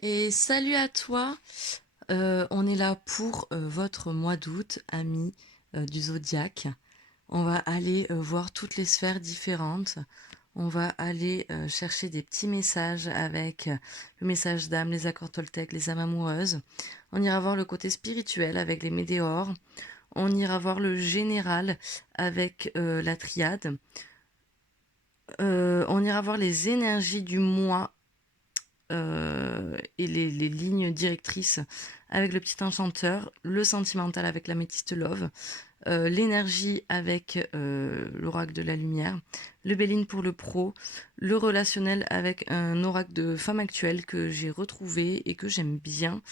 Et salut à toi. On est là pour votre mois d'août, amis du zodiaque. On va aller voir toutes les sphères différentes. On va aller chercher des petits messages avec le message d'âme, les accords Toltec, les âmes amoureuses. On ira voir le côté spirituel avec les météores. On ira voir le général avec la triade. On ira voir les énergies du mois et les lignes directrices avec le petit enchanteur, le sentimental avec l'améthyste love, l'énergie avec l'oracle de la lumière, le Béline pour le pro, le relationnel avec un oracle de femme actuelle que j'ai retrouvé et que j'aime bien.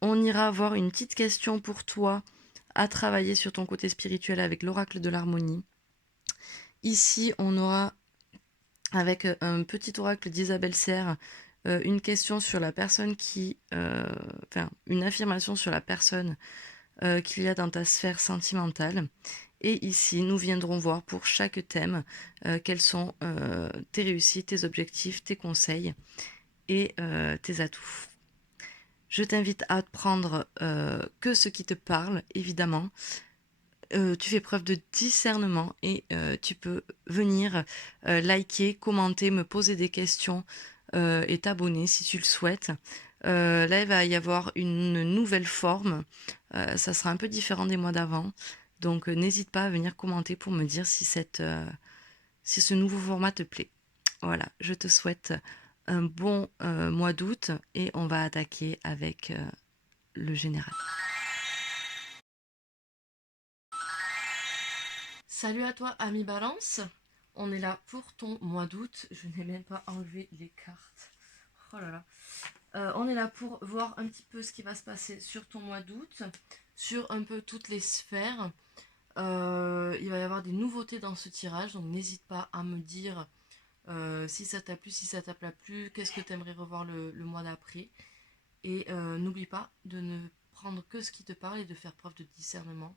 On ira avoir une petite question pour toi à travailler sur ton côté spirituel avec l'oracle de l'harmonie. Ici, on aura avec un petit oracle d'Isabelle Serre, une question sur la personne enfin, une affirmation sur la personne qu'il y a dans ta sphère sentimentale. Et ici, nous viendrons voir pour chaque thème quelles sont tes réussites, tes objectifs, tes conseils et tes atouts. Je t'invite à prendre que ce qui te parle, évidemment. Tu fais preuve de discernement et tu peux venir liker, commenter, me poser des questions et t'abonner si tu le souhaites. Là, il va y avoir une nouvelle forme. Ça sera un peu différent des mois d'avant. Donc, n'hésite pas à venir commenter pour me dire si ce nouveau format te plaît. Voilà, je te souhaite un bon mois d'août et on va attaquer avec le général. Salut à toi, ami Balance. On est là pour ton mois d'août. Je n'ai même pas enlevé les cartes. Oh là là. On est là pour voir un petit peu ce qui va se passer sur ton mois d'août, sur un peu toutes les sphères. Il va y avoir des nouveautés dans ce tirage, donc n'hésite pas à me dire si ça t'a plu, si ça t'a pas plu, qu'est-ce que tu aimerais revoir le mois d'après. Et n'oublie pas de ne prendre que ce qui te parle et de faire preuve de discernement.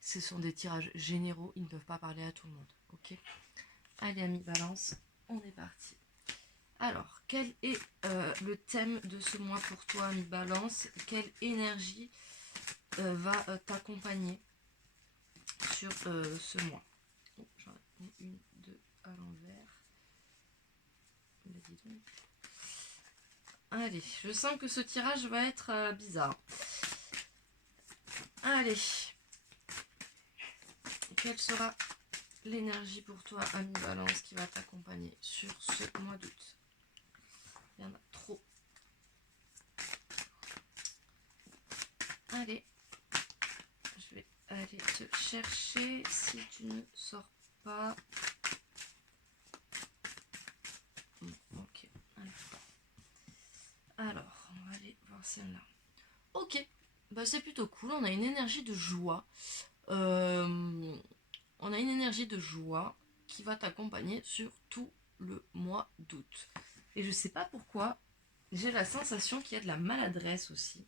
Ce sont des tirages généraux, ils ne peuvent pas parler à tout le monde. Ok. Allez, ami Balance, on est parti. Alors, quel est le thème de ce mois pour toi, ami Balance? Quelle énergie va t'accompagner sur ce mois? Oh, j'en ai une, deux à l'envers. Allez, je sens que ce tirage va être bizarre. Allez, quelle sera l'énergie pour toi, ami Balance, qui va t'accompagner sur ce mois d'août? Il y en a trop. Allez, je vais aller te chercher si tu ne sors pas. Ok, alors, on va aller voir celle-là. Ok, bah c'est plutôt cool, on a une énergie de joie. Euh, on a une énergie de joie qui va t'accompagner sur tout le mois d'août. Et je sais pas pourquoi, j'ai la sensation qu'il y a de la maladresse aussi.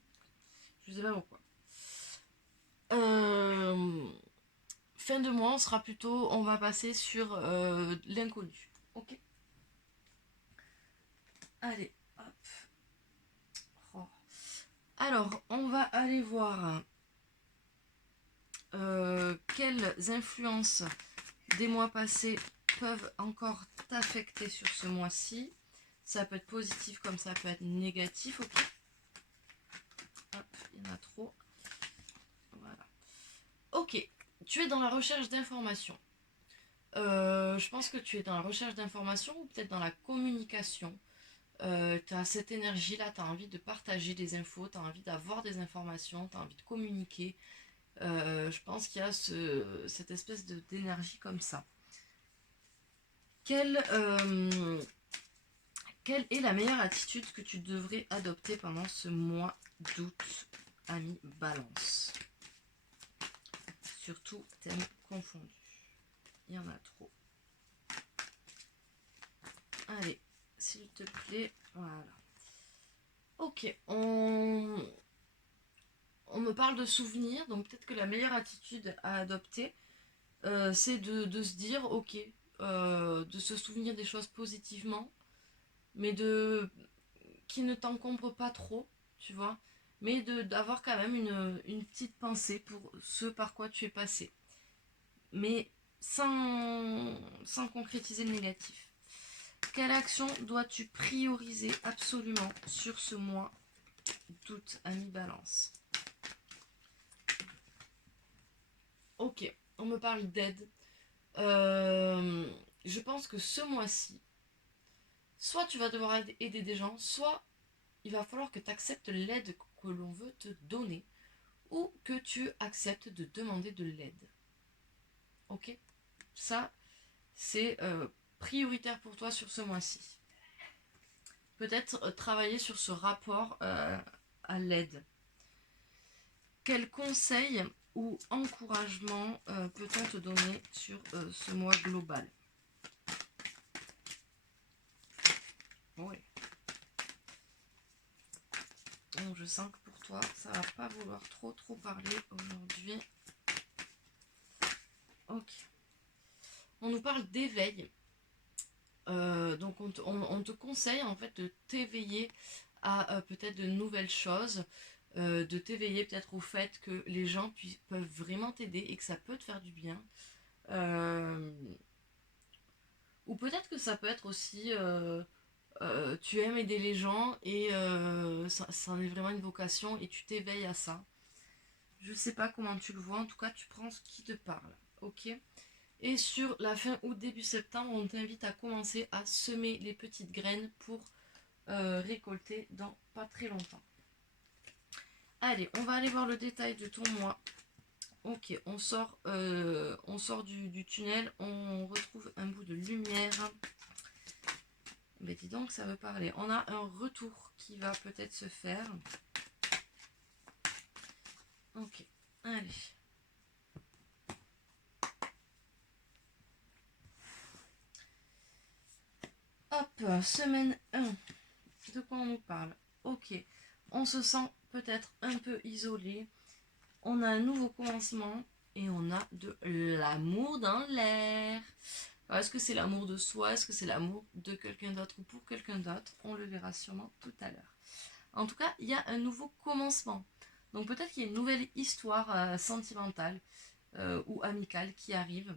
Je sais pas pourquoi. Euh, fin de mois, on va passer sur l'inconnu. Ok. Allez, hop. Oh. Alors, on va aller voir quelles influences des mois passés peuvent encore t'affecter sur ce mois-ci. Ça peut être positif comme ça peut être négatif, ok. Hop, il y en a trop. Voilà. Ok, tu es dans la recherche d'informations. Je pense que tu es dans la recherche d'informations ou peut-être dans la communication. Tu as cette énergie-là, tu as envie de partager des infos, tu as envie d'avoir des informations, tu as envie de communiquer. Je pense qu'il y a cette espèce d'énergie comme ça. Quelle est la meilleure attitude que tu devrais adopter pendant ce mois d'août, ami Balance? Surtout thème confondu. Il y en a trop. Allez, s'il te plaît, voilà. Ok, on me parle de souvenirs, donc peut-être que la meilleure attitude à adopter, c'est de se dire, ok, de se souvenir des choses positivement, mais qui ne t'encombre pas trop, tu vois, mais d'avoir quand même une petite pensée pour ce par quoi tu es passé. Mais sans concrétiser le négatif. Quelle action dois-tu prioriser absolument sur ce mois d'août, ami Balance? Ok, on me parle d'aide. Je pense que ce mois-ci, soit tu vas devoir aider des gens, soit il va falloir que tu acceptes l'aide que l'on veut te donner ou que tu acceptes de demander de l'aide. Ok? Ça, c'est prioritaire pour toi sur ce mois-ci. Peut-être travailler sur ce rapport à l'aide. Quel conseil ou encouragement peut-on te donner sur ce mois global? Oui. Bon, je sens que pour toi, ça va pas vouloir trop parler aujourd'hui. Ok. On nous parle d'éveil. Donc on te conseille en fait de t'éveiller à peut-être de nouvelles choses, de t'éveiller peut-être au fait que les gens peuvent vraiment t'aider et que ça peut te faire du bien. Ou peut-être que ça peut être aussi tu aimes aider les gens et ça en est vraiment une vocation et tu t'éveilles à ça. Je sais pas comment tu le vois, en tout cas tu prends ce qui te parle, ok? Et sur la fin août, début septembre, on t'invite à commencer à semer les petites graines pour récolter dans pas très longtemps. Allez, on va aller voir le détail de ton mois. Ok, on sort du tunnel, on retrouve un bout de lumière. Ben dis donc, ça veut parler. On a un retour qui va peut-être se faire. Ok, allez. Hop, semaine 1. De quoi on nous parle? Ok, on se sent peut-être un peu isolé. On a un nouveau commencement et on a de l'amour dans l'air. Est-ce que c'est l'amour de soi? Est-ce que c'est l'amour de quelqu'un d'autre ou pour quelqu'un d'autre? On le verra sûrement tout à l'heure. En tout cas, il y a un nouveau commencement. Donc peut-être qu'il y a une nouvelle histoire sentimentale ou amicale qui arrive.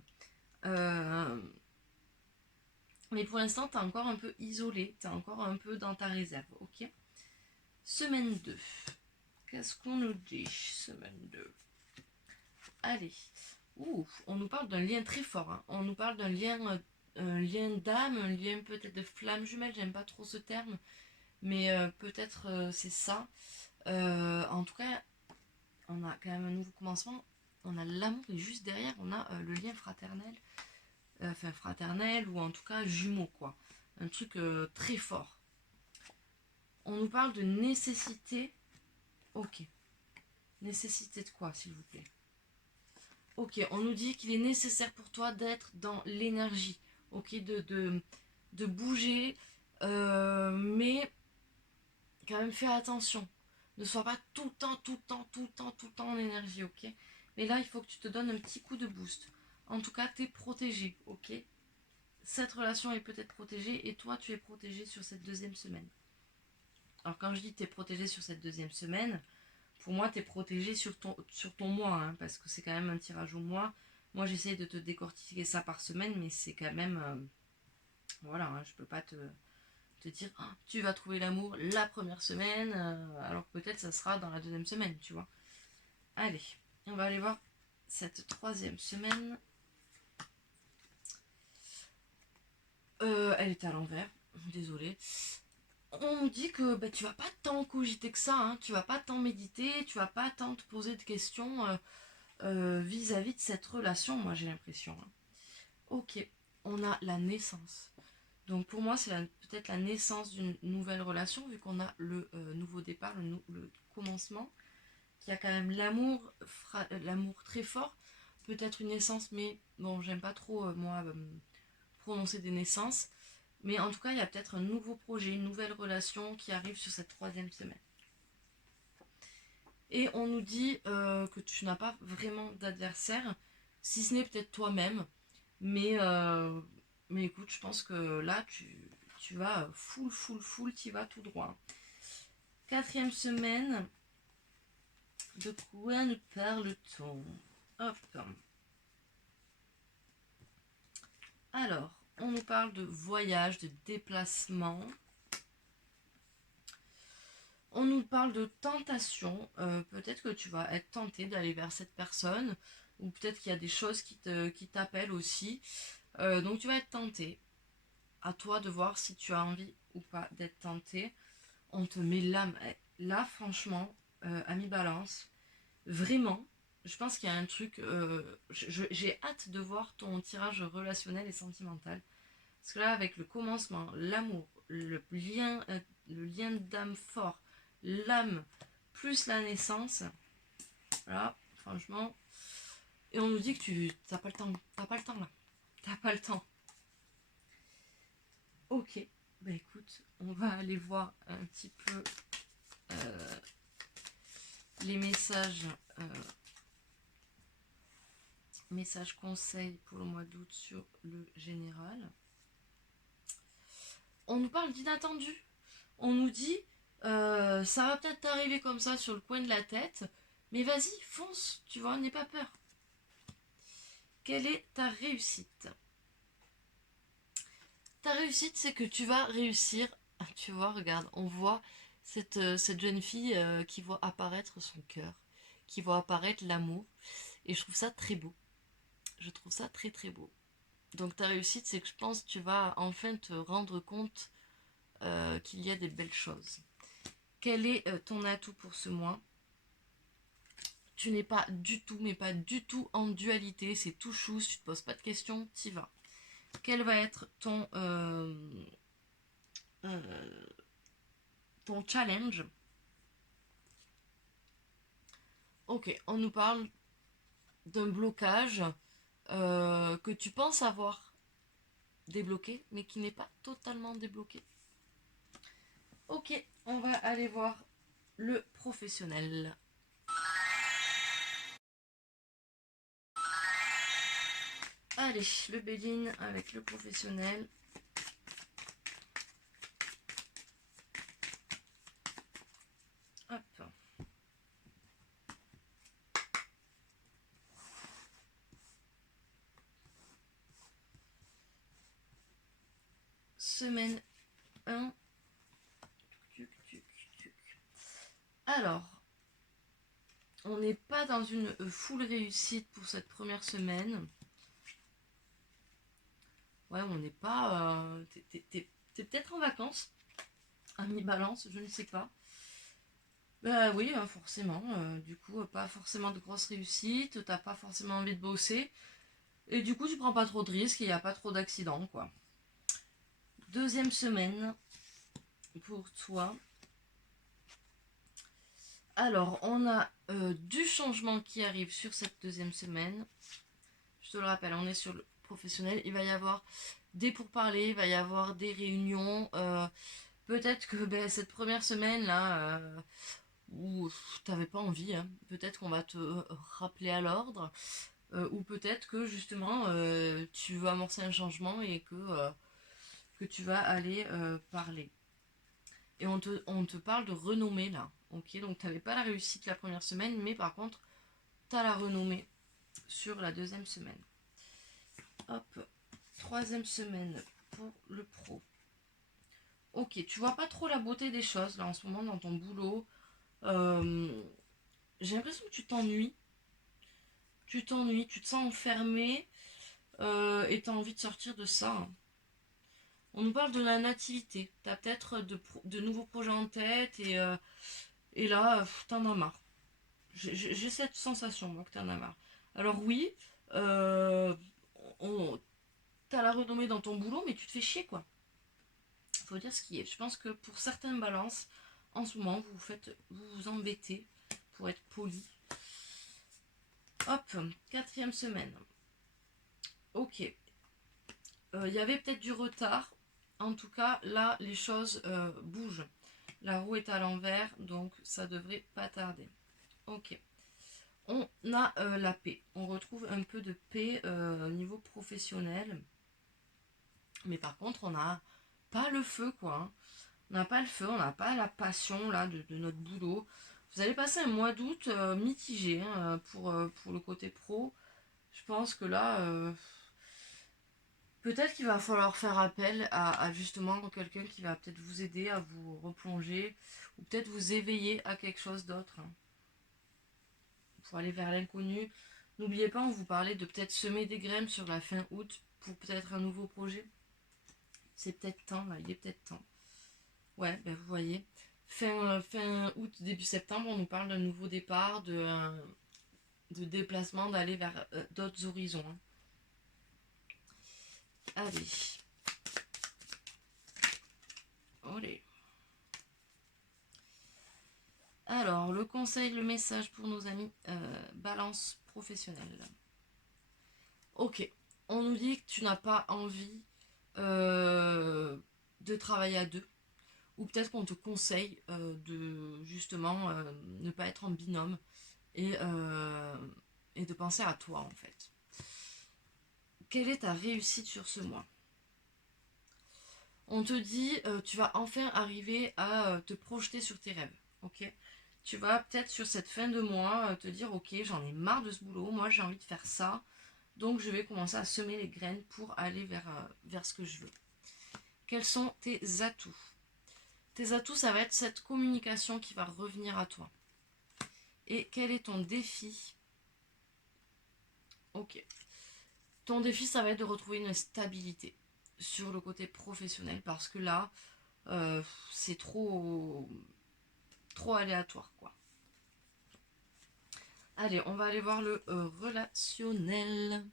Mais pour l'instant, tu es encore un peu isolé. Tu es encore un peu dans ta réserve. Ok. Semaine 2. Qu'est-ce qu'on nous dit? Semaine 2. Allez. Ouh, on nous parle d'un lien très fort. Hein. On nous parle d'un lien d'âme, un lien peut-être de flamme jumelle. J'aime pas trop ce terme. Mais peut-être c'est ça. En tout cas, on a quand même un nouveau commencement. On a l'amour et juste derrière, on a le lien fraternel. Enfin, fraternel ou en tout cas jumeau, quoi. Un truc très fort. On nous parle de nécessité. Ok. Nécessité de quoi, s'il vous plaît? Ok, on nous dit qu'il est nécessaire pour toi d'être dans l'énergie. Ok, de bouger. Mais quand même, fais attention. Ne sois pas tout le temps, tout le temps, tout le temps, tout le temps en énergie, ok? Mais là, il faut que tu te donnes un petit coup de boost. En tout cas, tu es protégé, ok? Cette relation est peut-être protégée et toi, tu es protégé sur cette deuxième semaine. Alors, quand je dis tu es protégé sur cette deuxième semaine, pour moi, tu es protégé sur ton mois, hein, parce que c'est quand même un tirage au mois. Moi, j'essaie de te décortiquer ça par semaine, mais c'est quand même... voilà, hein, je peux pas te dire oh, tu vas trouver l'amour la première semaine, alors peut-être ça sera dans la deuxième semaine, tu vois. Allez, on va aller voir cette troisième semaine. Elle était à l'envers, désolée. On nous dit que bah, tu vas pas tant cogiter que ça, hein, tu vas pas tant méditer, tu vas pas tant te poser de questions vis-à-vis de cette relation, moi j'ai l'impression. Hein. Ok, on a la naissance. Donc pour moi, c'est peut-être la naissance d'une nouvelle relation, vu qu'on a le nouveau départ, le commencement, qui a quand même l'amour très fort. Peut-être une naissance, mais bon, j'aime pas trop, moi, prononcer des naissances. Mais en tout cas, il y a peut-être un nouveau projet, une nouvelle relation qui arrive sur cette troisième semaine. Et on nous dit que tu n'as pas vraiment d'adversaire, si ce n'est peut-être toi-même. Mais écoute, je pense que là, tu tu vas full, tu vas tout droit. 4e semaine, de quoi nous parle-t-on? Hop. Alors, on nous parle de voyage, de déplacement. On nous parle de tentation. Peut-être que tu vas être tenté d'aller vers cette personne. Ou peut-être qu'il y a des choses qui t'appellent aussi. Donc tu vas être tenté. À toi de voir si tu as envie ou pas d'être tenté. On te met l'âme. Là, franchement, ami Balance, vraiment, je pense qu'il y a un truc. J'ai hâte de voir ton tirage relationnel et sentimental. Parce que là, avec le commencement, l'amour, le lien d'âme fort, l'âme, plus la naissance, là, franchement. Et on nous dit que tu n'as pas le temps. T'as pas le temps là. T'as pas le temps. Ok. Bah écoute, on va aller voir un petit peu les messages. Messages conseils pour le mois d'août sur le général. On nous parle d'inattendu. On nous dit ça va peut-être t'arriver comme ça sur le coin de la tête, mais vas-y, fonce, tu vois, n'aie pas peur. Quelle est ta réussite? Ta réussite, c'est que tu vas réussir. Tu vois, regarde, on voit cette jeune fille qui voit apparaître son cœur, qui voit apparaître l'amour, et je trouve ça très beau. Je trouve ça très très beau. Donc ta réussite, c'est que je pense que tu vas enfin te rendre compte qu'il y a des belles choses. Quel est ton atout pour ce mois? Tu n'es pas du tout, mais pas du tout en dualité, c'est tout chou, si tu te poses pas de questions, t'y vas. Quel va être ton challenge? Ok, on nous parle d'un blocage que tu penses avoir débloqué, mais qui n'est pas totalement débloqué. Ok, on va aller voir le professionnel. Allez, le Béline avec le professionnel. Hop. Semaine 1. Alors, on n'est pas dans une full réussite pour cette première semaine. Ouais, on n'est pas... t'es peut-être en vacances, à mi-balance, je ne sais pas. Bah oui, forcément. Du coup, pas forcément de grosses réussites, t'as pas forcément envie de bosser. Et du coup, tu prends pas trop de risques et il n'y a pas trop d'accidents, quoi. 2e semaine pour toi. Alors, on a du changement qui arrive sur cette 2e semaine. Je te le rappelle, on est sur le professionnel. Il va y avoir des pourparlers, il va y avoir des réunions. Peut-être que cette première semaine là, où t'avais pas envie, hein, peut-être qu'on va te rappeler à l'ordre. Ou peut-être que justement tu veux amorcer un changement et que tu vas aller parler. Et on te parle de renommée là. Ok, donc tu n'avais pas la réussite la première semaine, mais par contre, tu as la renommée sur la 2e semaine. Hop, 3e semaine pour le pro. Ok, tu vois pas trop la beauté des choses là en ce moment dans ton boulot. J'ai l'impression que tu t'ennuies. Tu t'ennuies, tu te sens enfermé et tu as envie de sortir de ça, hein. On nous parle de la nativité. Tu as peut-être de nouveaux projets en tête et là, t'en as marre. J'ai cette sensation, moi, que t'en as marre. Alors oui, euh, t'as la renommée dans ton boulot, mais tu te fais chier, quoi. Faut dire ce qui est. Je pense que pour certaines balances, en ce moment, vous vous embêtez, pour être poli. Hop, 4e semaine. Ok. Il y avait peut-être du retard. En tout cas, là, les choses bougent. La roue est à l'envers, donc ça devrait pas tarder. Ok. On a la paix. On retrouve un peu de paix au niveau professionnel. Mais par contre, on a pas le feu, quoi. Hein. On n'a pas le feu, on n'a pas la passion là de notre boulot. Vous allez passer un mois d'août mitigé hein, pour le côté pro. Je pense que là, peut-être qu'il va falloir faire appel à justement quelqu'un qui va peut-être vous aider à vous replonger ou peut-être vous éveiller à quelque chose d'autre. Hein, pour aller vers l'inconnu. N'oubliez pas, on vous parlait de peut-être semer des graines sur la fin août pour peut-être un nouveau projet. C'est peut-être temps, là, il est peut-être temps. Ouais, ben vous voyez. Fin août, début septembre, on nous parle d'un nouveau départ, de déplacement, d'aller vers d'autres horizons. Hein. Allez. Allez. Alors, le conseil, le message pour nos amis balance professionnelle. Ok, on nous dit que tu n'as pas envie de travailler à deux. Ou peut-être qu'on te conseille de justement ne pas être en binôme et de penser à toi en fait. Quelle est ta réussite sur ce mois? On te dit tu vas enfin arriver à te projeter sur tes rêves. Ok, tu vas peut-être sur cette fin de mois te dire ok j'en ai marre de ce boulot, moi j'ai envie de faire ça, donc je vais commencer à semer les graines pour aller vers ce que je veux. Quels sont tes atouts? Tes atouts, ça va être cette communication qui va revenir à toi. Et quel est ton défi? Ok. Ton défi, ça va être de retrouver une stabilité sur le côté professionnel parce que là, c'est trop aléatoire, quoi. Allez, on va aller voir le relationnel.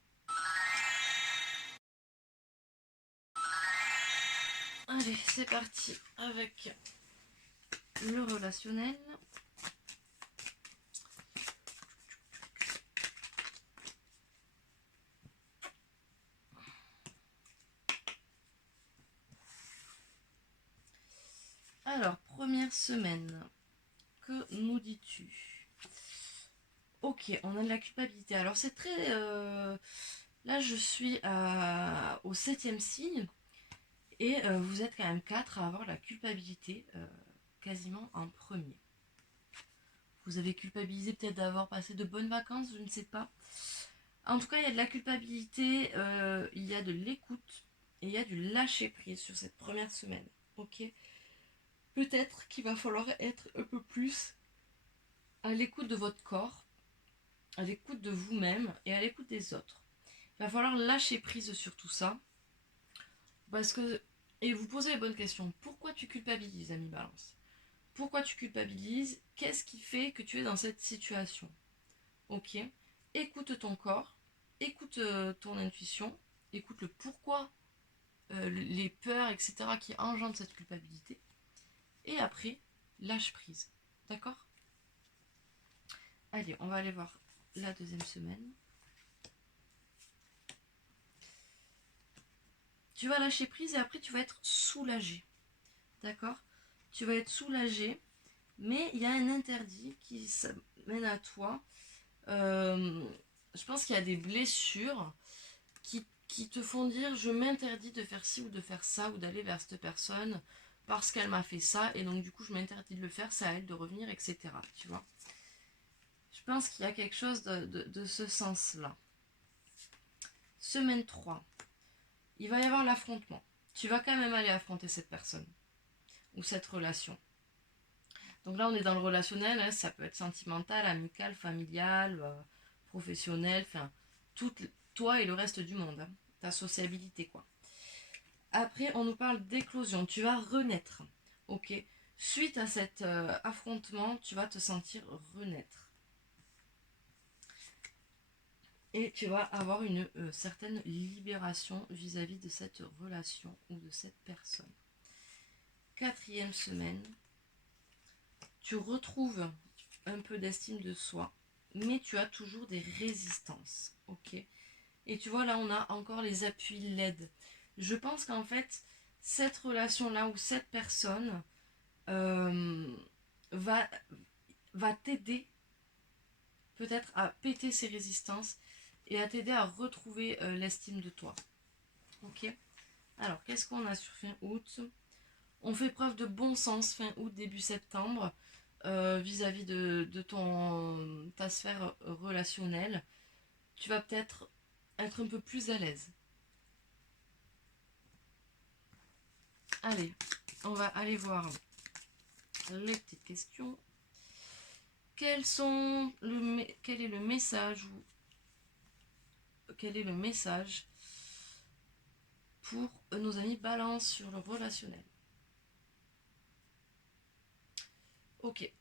Allez, c'est parti avec le relationnel. Alors, première semaine, que nous dis-tu? Ok, on a de la culpabilité. Alors c'est très... là je suis au 7e signe et vous êtes quand même 4 à avoir la culpabilité quasiment en premier. Vous avez culpabilisé peut-être d'avoir passé de bonnes vacances, je ne sais pas. En tout cas, il y a de la culpabilité, il y a de l'écoute et il y a du lâcher prise sur cette première semaine. Ok. Peut-être qu'il va falloir être un peu plus à l'écoute de votre corps, à l'écoute de vous-même et à l'écoute des autres. Il va falloir lâcher prise sur tout ça. Parce que. Et vous posez les bonnes questions. Pourquoi tu culpabilises, ami Balance? Pourquoi tu culpabilises? Qu'est-ce qui fait que tu es dans cette situation? Ok. Écoute ton corps, écoute ton intuition, écoute le pourquoi, les peurs, etc. qui engendrent cette culpabilité. Et après, lâche prise. D'accord? Allez, on va aller voir la deuxième semaine. Tu vas lâcher prise et après tu vas être soulagé. D'accord? Tu vas être soulagé, mais il y a un interdit qui s'amène à toi. Je pense qu'il y a des blessures qui te font dire je m'interdis de faire ci ou de faire ça ou d'aller vers cette personne parce qu'elle m'a fait ça et donc du coup je m'interdis de le faire, c'est à elle de revenir, etc. Tu vois? Je pense qu'il y a quelque chose de ce sens-là. Semaine 3, il va y avoir l'affrontement. Tu vas quand même aller affronter cette personne ou cette relation. Donc là, on est dans le relationnel, hein, ça peut être sentimental, amical, familial, professionnel, enfin, tout, toi et le reste du monde, hein, ta sociabilité, quoi. Après, on nous parle d'éclosion, tu vas renaître, ok? Suite à cet affrontement, tu vas te sentir renaître. Et tu vas avoir une certaine libération vis-à-vis de cette relation ou de cette personne. 4e semaine, tu retrouves un peu d'estime de soi, mais tu as toujours des résistances, ok? Et tu vois, là, on a encore les appuis LED. Je pense qu'en fait, cette relation-là ou cette personne euh, va, va t'aider peut-être à péter ses résistances et à t'aider à retrouver l'estime de toi, ok? Alors, qu'est-ce qu'on a sur fin août? On fait preuve de bon sens fin août, début septembre, vis-à-vis de ta sphère relationnelle. Tu vas peut-être être un peu plus à l'aise. Allez, on va aller voir les petites questions. Quel est le message quel est le message pour nos amis balance sur le relationnel? Ok.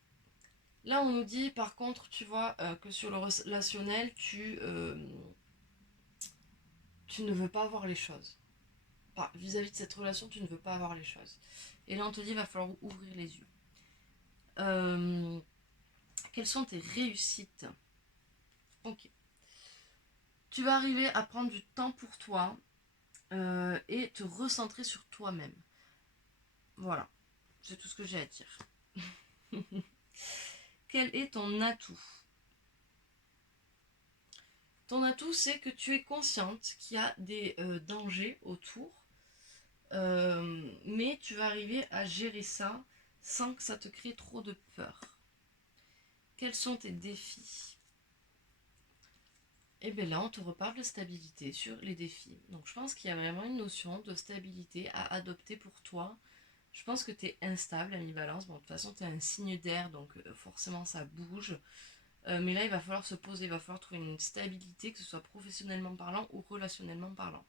Là, on nous dit, par contre, tu vois, que sur le relationnel, tu ne veux pas voir les choses. Vis-à-vis de cette relation, tu ne veux pas voir les choses. Et là, on te dit, il va falloir ouvrir les yeux. Quelles sont tes réussites? Ok. Tu vas arriver à prendre du temps pour toi et te recentrer sur toi-même. Voilà. C'est tout ce que j'ai à dire. Quel est ton atout? Ton atout, c'est que tu es consciente qu'il y a des dangers autour, mais tu vas arriver à gérer ça sans que ça te crée trop de peur. Quels sont tes défis? Et bien là, on te reparle de stabilité sur les défis. Donc je pense qu'il y a vraiment une notion de stabilité à adopter pour toi. Je pense que tu es instable, ami Balance. Bon, de toute façon, tu es un signe d'air, donc forcément ça bouge. Mais là, il va falloir se poser, il va falloir trouver une stabilité, que ce soit professionnellement parlant ou relationnellement parlant.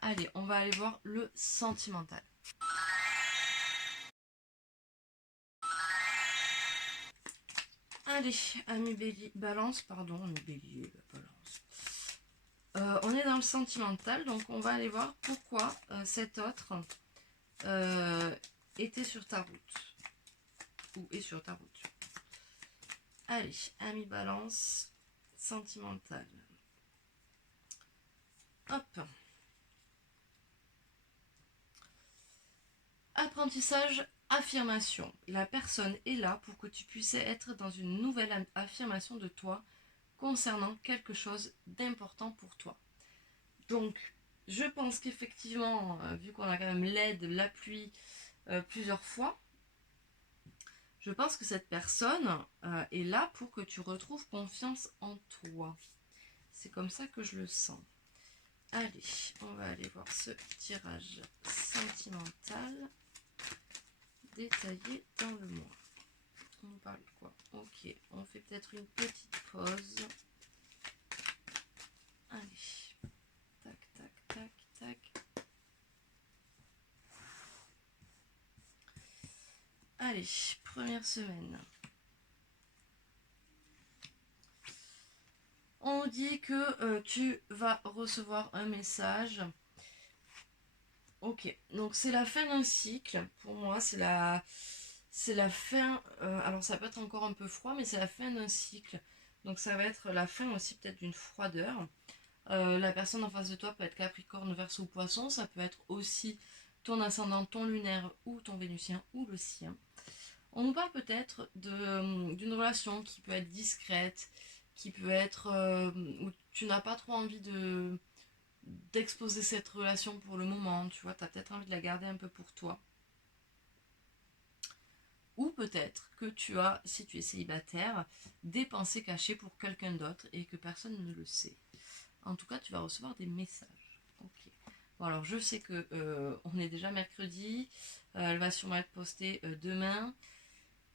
Allez, on va aller voir le sentimental. Allez, ami Balance, ami Bélier, Balance. On est dans le sentimental, donc on va aller voir pourquoi cet autre était sur ta route. Ou est sur ta route. Allez, ami Balance, sentimental. Hop. Apprentissage, affirmation. La personne est là pour que tu puisses être dans une nouvelle affirmation de toi concernant quelque chose d'important pour toi. Donc, je pense qu'effectivement, vu qu'on a quand même l'aide, l'appui plusieurs fois, je pense que cette personne est là pour que tu retrouves confiance en toi. C'est comme ça que je le sens. Allez, on va aller voir ce tirage sentimental détaillé dans le mois. On parle de quoi? Ok, on fait peut-être une petite pause. Allez, tac, tac, tac, tac. Allez, première semaine. On dit que tu vas recevoir un message. Ok, donc c'est la fin d'un cycle. Pour moi, c'est la fin. Alors ça peut être encore un peu froid, mais c'est la fin d'un cycle. Donc ça va être la fin aussi peut-être d'une froideur. La personne en face de toi peut être Capricorne, Verseau ou Poisson. Ça peut être aussi ton ascendant, ton lunaire ou ton vénusien ou le sien. On nous parle peut-être d'une relation qui peut être discrète, qui peut être où tu n'as pas trop envie d'exposer cette relation pour le moment, tu vois, tu as peut-être envie de la garder un peu pour toi. Ou peut-être que tu as, si tu es célibataire, des pensées cachées pour quelqu'un d'autre et que personne ne le sait. En tout cas, tu vas recevoir des messages. Ok. Bon, alors je sais que on est déjà mercredi, elle va sûrement être postée demain.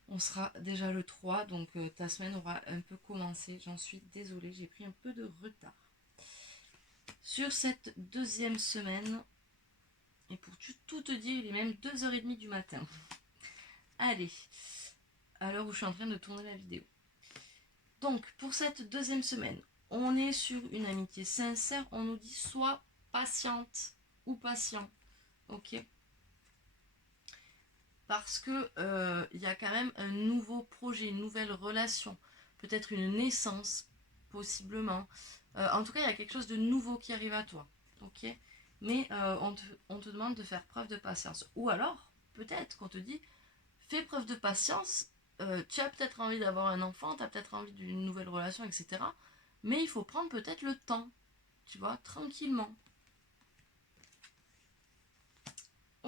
On sera déjà le 3, donc ta semaine aura un peu commencé. J'en suis désolée, j'ai pris un peu de retard. Sur cette deuxième semaine, et pour tout te dire, il est même 2h30 du matin. Allez, à l'heure où je suis en train de tourner la vidéo. Donc, pour cette deuxième semaine, on est sur une amitié sincère. On nous dit sois patiente ou patient. Ok? Parce que il y a quand même un nouveau projet, une nouvelle relation, peut-être une naissance, possiblement. En tout cas, il y a quelque chose de nouveau qui arrive à toi, ok? Mais on te demande de faire preuve de patience. Ou alors, peut-être qu'on te dit, fais preuve de patience, tu as peut-être envie d'avoir un enfant, tu as peut-être envie d'une nouvelle relation, etc. Mais il faut prendre peut-être le temps, tu vois, tranquillement.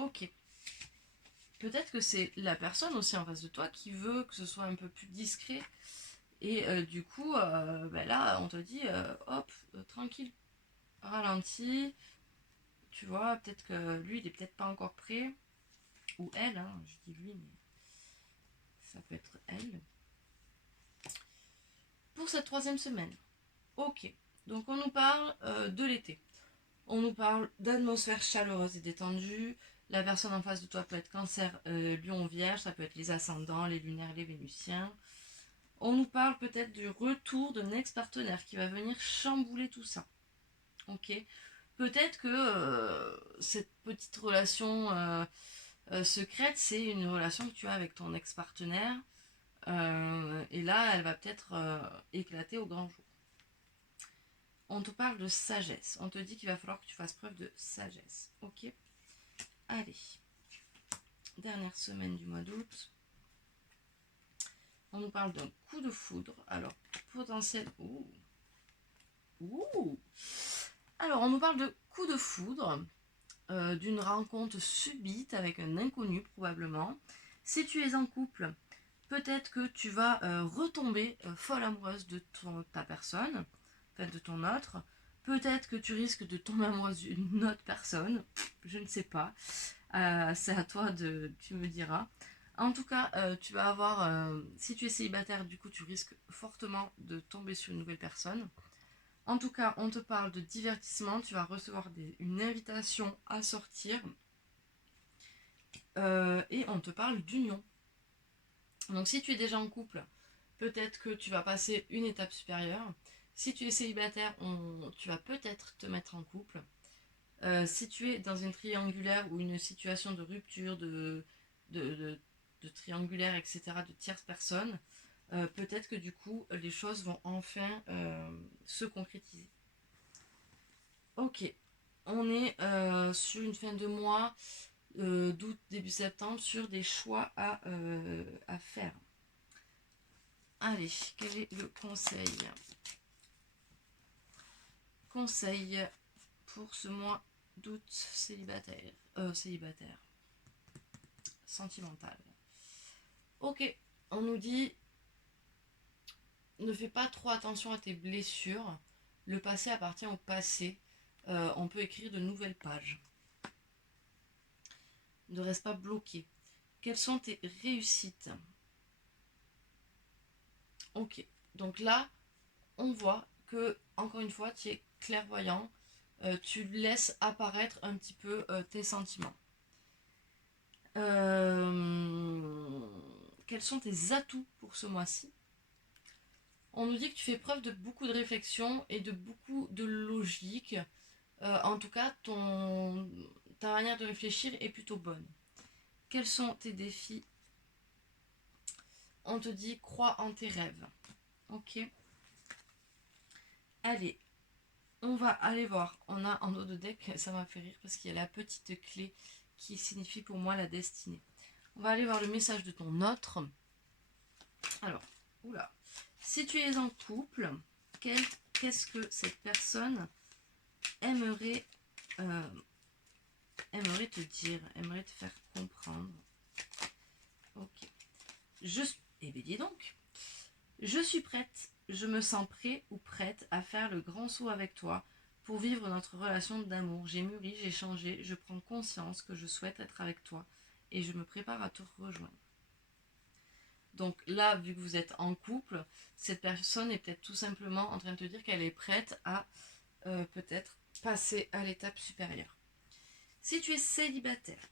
Ok. Peut-être que c'est la personne aussi en face de toi qui veut que ce soit un peu plus discret. Et du coup, ben là, on te dit, hop, tranquille, ralenti. Tu vois, peut-être que lui, il est peut-être pas encore prêt. Ou elle, hein, je dis lui, mais ça peut être elle. Pour cette 3e semaine. Ok. Donc on nous parle de l'été. On nous parle d'atmosphère chaleureuse et détendue. La personne en face de toi peut être Cancer, Lion, Vierge. Ça peut être les ascendants, les lunaires, les vénusiens. On nous parle peut-être du retour d'un ex-partenaire qui va venir chambouler tout ça. Ok. Peut-être que cette petite relation secrète, c'est une relation que tu as avec ton ex-partenaire. Et là, elle va peut-être éclater au grand jour. On te parle de sagesse. On te dit qu'il va falloir que tu fasses preuve de sagesse. Ok. Allez. Dernière semaine du mois d'août. On nous parle d'un coup de foudre. Alors, potentiel... Ouh. Ouh. Alors, on nous parle de coup de foudre. D'une rencontre subite avec un inconnu probablement. Si tu es en couple, peut-être que tu vas retomber folle amoureuse de ta personne, enfin de ton autre. Peut-être que tu risques de tomber amoureuse d'une autre personne, je ne sais pas. C'est à toi tu me diras. En tout cas, tu vas avoir, si tu es célibataire, du coup, tu risques fortement de tomber sur une nouvelle personne. En tout cas, on te parle de divertissement, tu vas recevoir une invitation à sortir et on te parle d'union. Donc si tu es déjà en couple, peut-être que tu vas passer une étape supérieure. Si tu es célibataire, tu vas peut-être te mettre en couple. Si tu es dans une triangulaire ou une situation de rupture, de triangulaire, etc., de tierce personne, peut-être que du coup, les choses vont enfin se concrétiser. Ok, on est sur une fin de mois d'août, début septembre, sur des choix à faire. Allez, quel est le conseil? Conseil pour ce mois d'août célibataire. Célibataire. Sentimental. Ok, on nous dit ne fais pas trop attention à tes blessures. Le passé appartient au passé. On peut écrire de nouvelles pages. Ne reste pas bloqué. Quelles sont tes réussites? Ok, donc là, on voit que, encore une fois, tu es clairvoyant. Tu laisses apparaître un petit peu tes sentiments. Quels sont tes atouts pour ce mois-ci? On nous dit que tu fais preuve de beaucoup de réflexion et de beaucoup de logique. En tout cas, ta manière de réfléchir est plutôt bonne. Quels sont tes défis? On te dit crois en tes rêves. Ok. Allez, on va aller voir. On a en haut de deck, ça m'a fait rire parce qu'il y a la petite clé qui signifie pour moi la destinée. On va aller voir le message de ton autre. Alors, oula. Si tu es en couple, qu'est-ce que cette personne aimerait, aimerait te dire, aimerait te faire comprendre? Ok. Eh bien dis donc. Je suis prête, je me sens prêt ou prête à faire le grand saut avec toi pour vivre notre relation d'amour. J'ai mûri, j'ai changé, je prends conscience que je souhaite être avec toi et je me prépare à te rejoindre. Donc là, vu que vous êtes en couple, cette personne est peut-être tout simplement en train de te dire qu'elle est prête à peut-être passer à l'étape supérieure. Si tu es célibataire,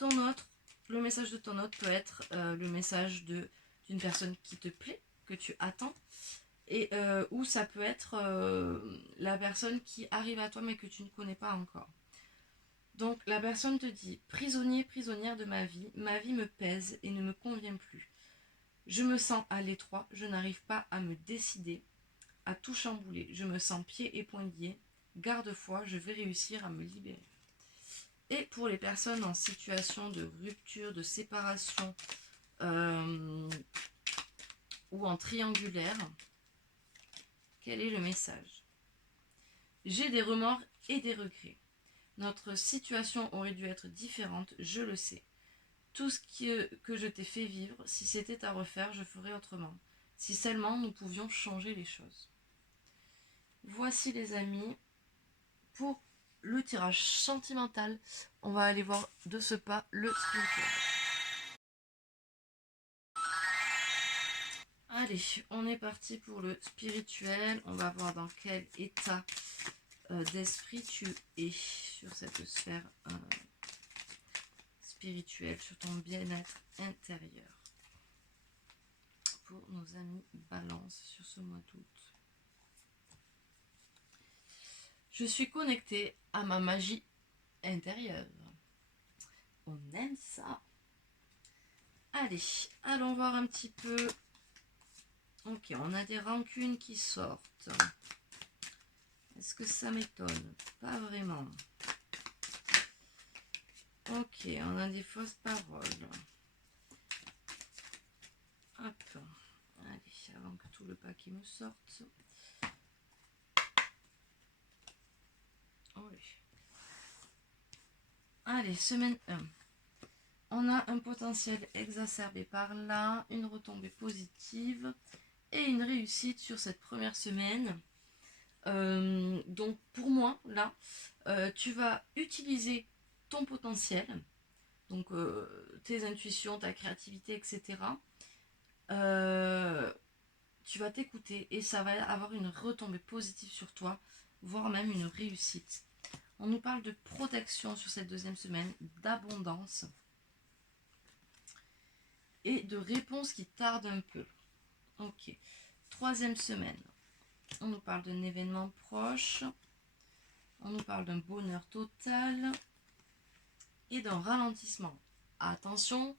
le message de ton autre peut être le message d'une personne qui te plaît, que tu attends, et ou ça peut être la personne qui arrive à toi mais que tu ne connais pas encore. Donc la personne te dit prisonnier, prisonnière de ma vie me pèse et ne me convient plus. Je me sens à l'étroit, je n'arrive pas à me décider, à tout chambouler. Je me sens pieds et poings liés. Garde-foi, je vais réussir à me libérer. Et pour les personnes en situation de rupture, de séparation ou en triangulaire, quel est le message? J'ai des remords et des regrets. Notre situation aurait dû être différente, je le sais. Tout ce que je t'ai fait vivre, si c'était à refaire, je ferais autrement. Si seulement nous pouvions changer les choses. Voici les amis, pour le tirage sentimental, on va aller voir de ce pas le spirituel. Allez, on est parti pour le spirituel. On va voir dans quel état d'esprit tu es sur cette sphère spirituelle, sur ton bien-être intérieur. Pour nos amis Balance sur ce mois d'août. Je suis connectée à ma magie intérieure. On aime ça. Allez, allons voir un petit peu. Ok, on a des rancunes qui sortent. Est-ce que ça m'étonne? Pas vraiment. Ok, on a des fausses paroles. Hop. Allez, avant que tout le paquet me sorte. Oui. Allez, semaine 1. On a un potentiel exacerbé par là, une retombée positive et une réussite sur cette première semaine. Donc pour moi, là, tu vas utiliser ton potentiel, donc tes intuitions, ta créativité, etc. Tu vas t'écouter et ça va avoir une retombée positive sur toi, voire même une réussite. On nous parle de protection sur cette deuxième semaine, d'abondance et de réponses qui tardent un peu. Ok. Troisième semaine, on nous parle d'un événement proche, on nous parle d'un bonheur total et d'un ralentissement. Attention,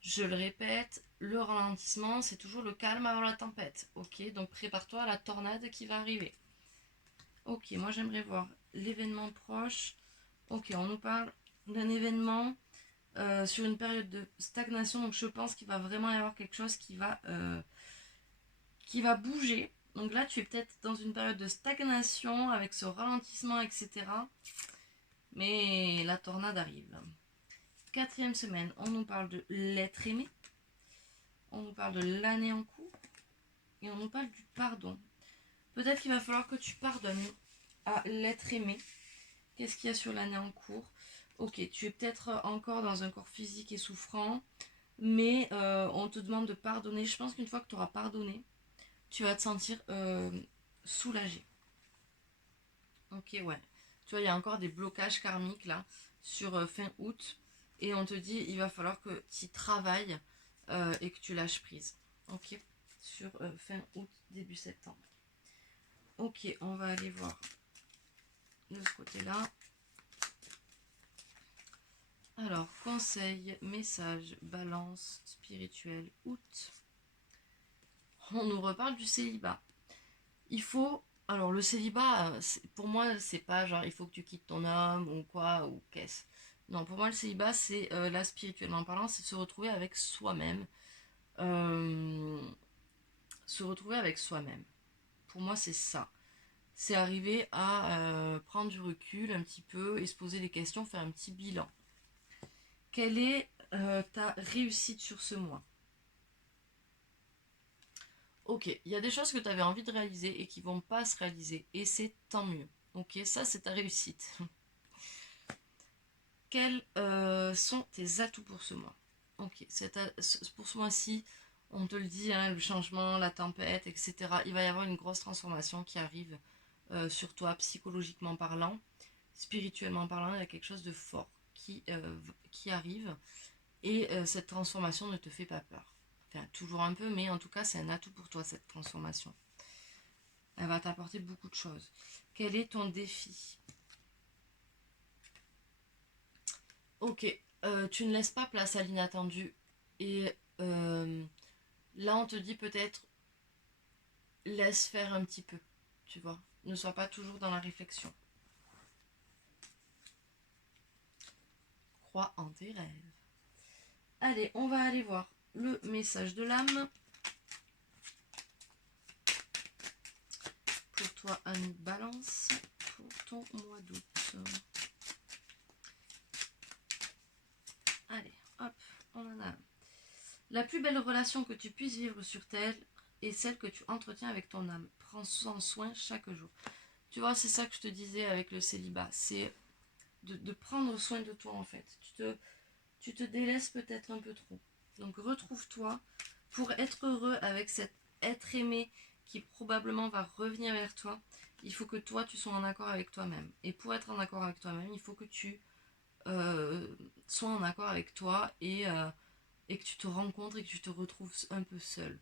je le répète, le ralentissement, c'est toujours le calme avant la tempête. Ok, donc prépare-toi à la tornade qui va arriver. Ok, moi j'aimerais voir l'événement proche. Ok, on nous parle d'un événement sur une période de stagnation, donc je pense qu'il va vraiment y avoir quelque chose qui va bouger. Donc là, tu es peut-être dans une période de stagnation avec ce ralentissement, etc. Mais la tornade arrive. Quatrième semaine, on nous parle de l'être aimé. On nous parle de l'année en cours. Et on nous parle du pardon. Peut-être qu'il va falloir que tu pardonnes à l'être aimé. Qu'est-ce qu'il y a sur l'année en cours? Ok, tu es peut-être encore dans un corps physique et souffrant, mais on te demande de pardonner. Je pense qu'une fois que tu auras pardonné, tu vas te sentir soulagé. Ok, ouais. Tu vois, il y a encore des blocages karmiques là sur fin août. Et on te dit, il va falloir que tu travailles et que tu lâches prise. Ok, sur fin août, début septembre. Ok, on va aller voir de ce côté-là. Alors, conseil, message, balance, spirituel, août. On nous reparle du célibat. Il faut... Alors, le célibat, pour moi, c'est pas genre il faut que tu quittes ton homme ou quoi, ou qu'est-ce. Non, pour moi, le célibat, c'est là, spirituellement parlant, c'est se retrouver avec soi-même. Euh, Se retrouver avec soi-même. Pour moi, c'est ça. C'est arriver à prendre du recul un petit peu et se poser des questions, faire un petit bilan. Quelle est ta réussite sur ce mois? Ok, il y a des choses que tu avais envie de réaliser et qui vont pas se réaliser. Et c'est tant mieux. Ok, ça c'est ta réussite. Quels sont tes atouts pour ce mois? Ok, pour ce mois-ci, on te le dit, hein, le changement, la tempête, etc. Il va y avoir une grosse transformation qui arrive sur toi, psychologiquement parlant, spirituellement parlant. Il y a quelque chose de fort qui arrive. Et cette transformation ne te fait pas peur. Enfin, toujours un peu, mais en tout cas, c'est un atout pour toi, cette transformation. Elle va t'apporter beaucoup de choses. Quel est ton défi? Ok, tu ne laisses pas place à l'inattendu. Et là, on te dit peut-être, laisse faire un petit peu, tu vois. Ne sois pas toujours dans la réflexion. Crois en tes rêves. Allez, on va aller voir le message de l'âme. Pour toi, Annie Balance, pour ton mois d'août. La plus belle relation que tu puisses vivre sur Terre est celle que tu entretiens avec ton âme. Prends soin chaque jour. Tu vois, c'est ça que je te disais avec le célibat. C'est de prendre soin de toi en fait. Tu te délaisses peut-être un peu trop. Donc retrouve-toi pour être heureux avec cet être aimé qui probablement va revenir vers toi. Il faut que toi tu sois en accord avec toi-même. Et pour être en accord avec toi-même, il faut que tu sois en accord avec toi et que tu te rencontres et que tu te retrouves un peu seul.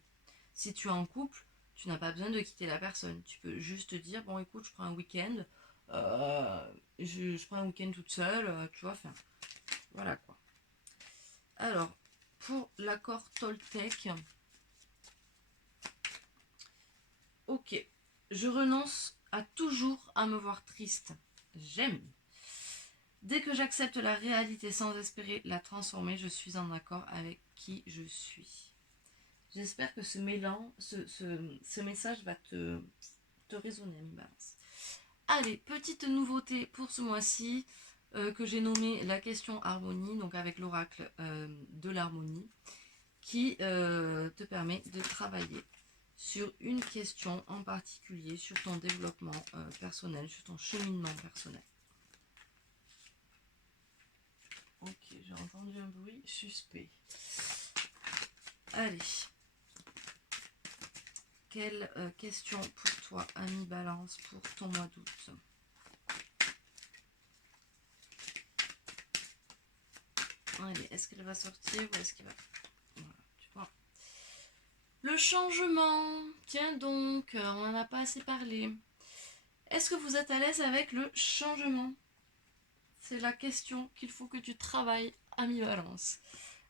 Si tu es en couple, tu n'as pas besoin de quitter la personne. Tu peux juste te dire, bon écoute, je prends un week-end, je prends un week-end toute seule, tu vois, enfin, voilà quoi. Alors, pour l'accord Toltec, ok, je renonce à toujours à me voir triste. J'aime. Dès que j'accepte la réalité sans espérer la transformer, je suis en accord avec qui je suis. J'espère que ce message va te résonner, mi balance. Allez, petite nouveauté pour ce mois-ci que j'ai nommé la question harmonie, donc avec l'oracle de l'harmonie, qui te permet de travailler sur une question en particulier, sur ton développement personnel, sur ton cheminement personnel. Ok, j'ai entendu un bruit suspect. Allez. Quelle question pour toi, ami Balance, pour ton mois d'août? Allez, est-ce qu'elle va sortir ou est-ce qu'il va... Voilà, tu vois. Le changement. Tiens donc, on n'en a pas assez parlé. Est-ce que vous êtes à l'aise avec le changement? C'est la question qu'il faut que tu travailles, ami Balance.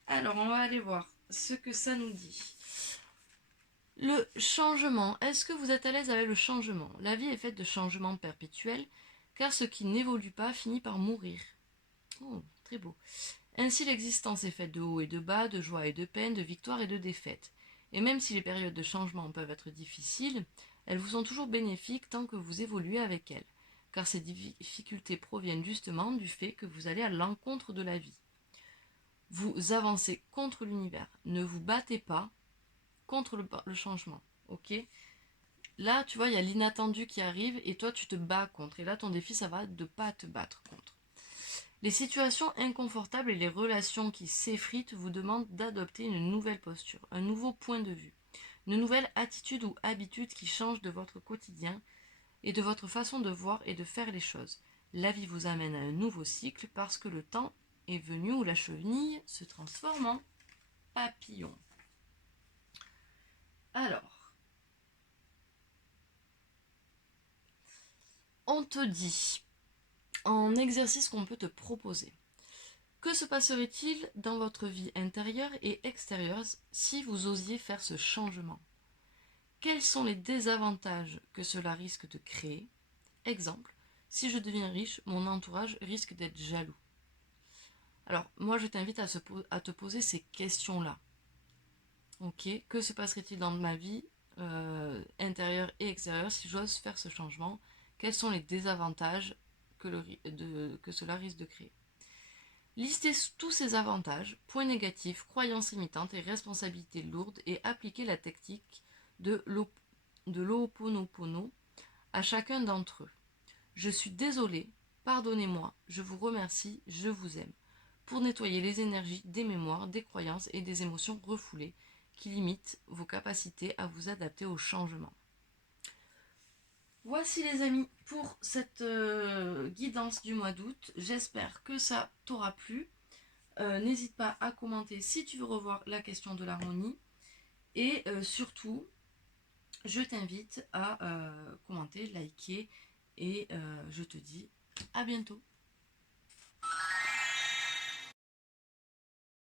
Alors, on va aller voir ce que ça nous dit. Le changement. Est-ce que vous êtes à l'aise avec le changement? La vie est faite de changements perpétuels, car ce qui n'évolue pas finit par mourir. Oh, très beau. Ainsi, l'existence est faite de hauts et de bas, de joie et de peine, de victoires et de défaites. Et même si les périodes de changement peuvent être difficiles, elles vous sont toujours bénéfiques tant que vous évoluez avec elles, car ces difficultés proviennent justement du fait que vous allez à l'encontre de la vie. Vous avancez contre l'univers, ne vous battez pas contre le changement, ok? Là, tu vois, il y a l'inattendu qui arrive et toi, tu te bats contre. Et là, ton défi, ça va de ne pas te battre contre. Les situations inconfortables et les relations qui s'effritent vous demandent d'adopter une nouvelle posture, un nouveau point de vue, une nouvelle attitude ou habitude qui change de votre quotidien et de votre façon de voir et de faire les choses. La vie vous amène à un nouveau cycle parce que le temps est venu où la chenille se transforme en papillon. Alors, on te dit, en exercice qu'on peut te proposer, que se passerait-il dans votre vie intérieure et extérieure si vous osiez faire ce changement? Quels sont les désavantages que cela risque de créer? Exemple, si je deviens riche, mon entourage risque d'être jaloux. Alors, moi, je t'invite à te poser ces questions-là. Ok, que se passerait-il dans ma vie intérieure et extérieure si j'ose faire ce changement? Quels sont les désavantages que cela risque de créer? Listez tous ces avantages, points négatifs, croyances limitantes et responsabilités lourdes et appliquez la technique de l'Ho'oponopono à chacun d'entre eux. Je suis désolé, pardonnez-moi, je vous remercie, je vous aime. Pour nettoyer les énergies des mémoires, des croyances et des émotions refoulées qui limitent vos capacités à vous adapter au changement. Voici les amis pour cette guidance du mois d'août. J'espère que ça t'aura plu. N'hésite pas à commenter si tu veux revoir la question de l'harmonie. Et surtout, je t'invite à commenter, liker et je te dis à bientôt.